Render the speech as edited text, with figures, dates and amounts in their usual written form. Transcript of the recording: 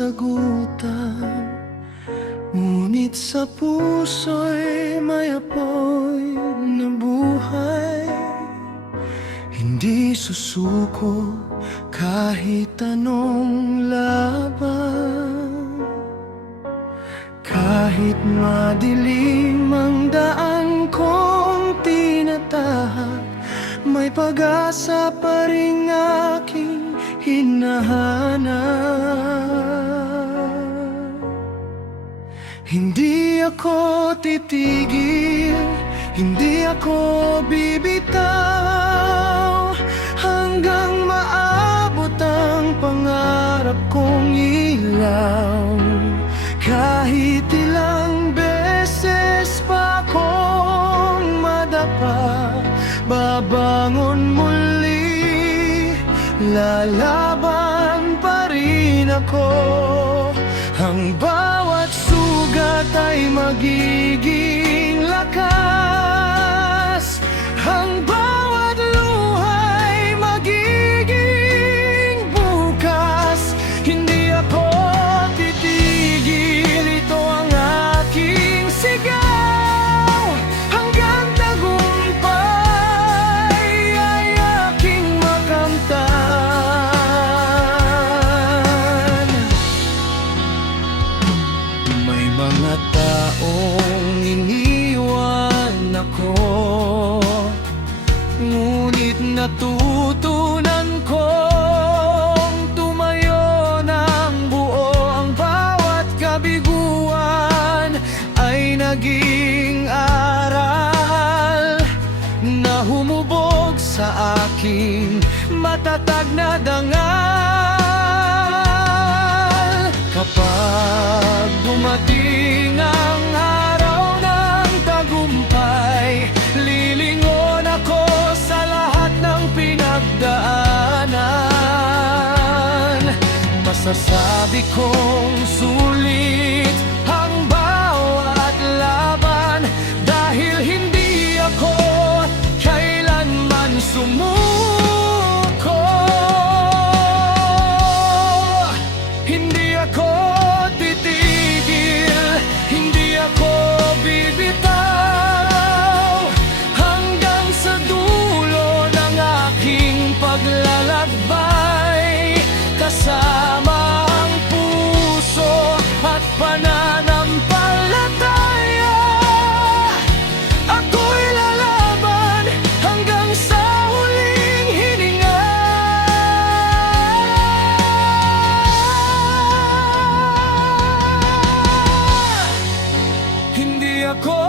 kasagutan, ngunit sa puso'y may apoy na buhay. Hindi susuko kahit anong laban, kahit madilim ang daan kong tinatahak, may pag-asa pa rin aking hinahanap. Hindi ako titigil, hindi ako bibitaw, hanggang maabot ang pangarap kong ilaw. Kahit ilang beses pa akong madapa, babangon muli, lalaban pa rin ako. Ang bawat sugat ay magiging lakas, ang bawat luha'y magiging bukas. Hindi ako titigil, ito ang aking sigaw, hanggang tagumpay ay aking makamtan. May mga taong iniwan ako, ngunit natutunan kong tumayo ng buo. Ang bawat kabiguan ay naging aral na humubog sa aking matatag na dangal. Kapag dumating ang araw ng tagumpay, lilingon ako sa lahat ng pinagdaanan. Masasabi kong sulit ang bawat laban, dahil hindi ako kailanman sumuko. Hindi ako titigil, hindi ako bibitaw, hanggang sa dulo ng aking paglalakbay. Kasama ang puso at pananampalataya, ako'y lalaban hanggang sa huling hininga. Hindi ako